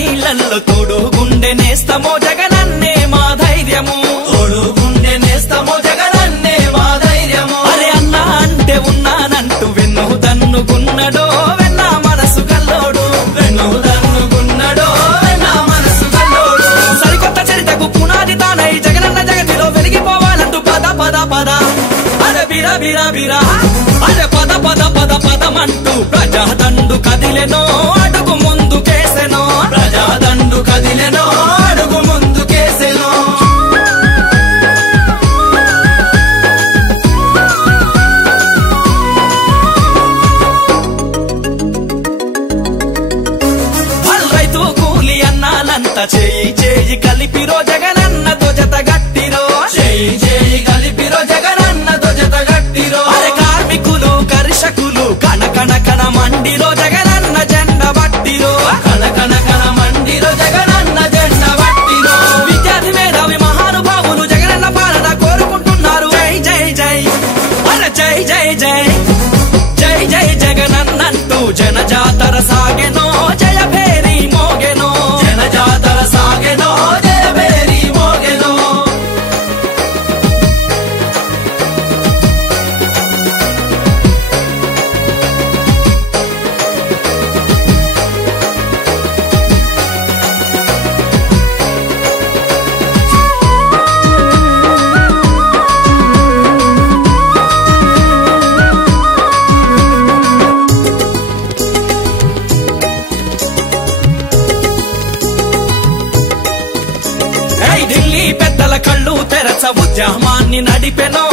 కన్నీళ్ళల్లో తోడు గుండె నేస్తమో జగనన్నే మా ధైర్యము తోడు గుండె నేస్తమో జగనన్నే మా ధైర్యము అరే అన్నా అంటే ఉన్నానంటూ వెన్ను దన్నుగున్నడో వెన్న మనసు గల్లోడు వెన్ను దన్నుగున్నడో వెన్న మనసు గల్లోడు సరికొత్త చరితకు పునాది తానై జగనన్న జగతిలో వెలిగిపోవాలంటూ పద పద పద అరే బిరా బిరా బిరా అరే పద పద పద పదమంటూ ప్రజాదండు కదిలెనో అడుగు ముందుకేసెనో ప్రజాదండు కదిలెనో అడుగు ముందుకేసెనో రైతు కూలి అన్నాలంతా చేయి చేయి కలిపిరో జగనన్నతో జత గట్టిరో చేయి చేయి కలిపిరో జగనన్నతో జత గట్టిరో అరే కార్మికులు కర్షకులు కణ కణ కణ మండిరో జగనన్న జెండ బట్టిరో కణ కణ కణ మండిరో జగనన్న జెండ బట్టిరో విద్యార్థి మేధావి మహానుభావులు జగనన్న పాలన కోరుకుంటున్నారు జై జై జై అరే జై జై జై జై జై జగనన్నంటూ జన జాతర సాగెనో జయ భేరి మోగెనో జన జాతర సాగెనో జయ భేరి మోగెనో ఢిల్లీ పెద్దల కళ్ళు తెరచ ఉద్యమాన్ని నడిపెనో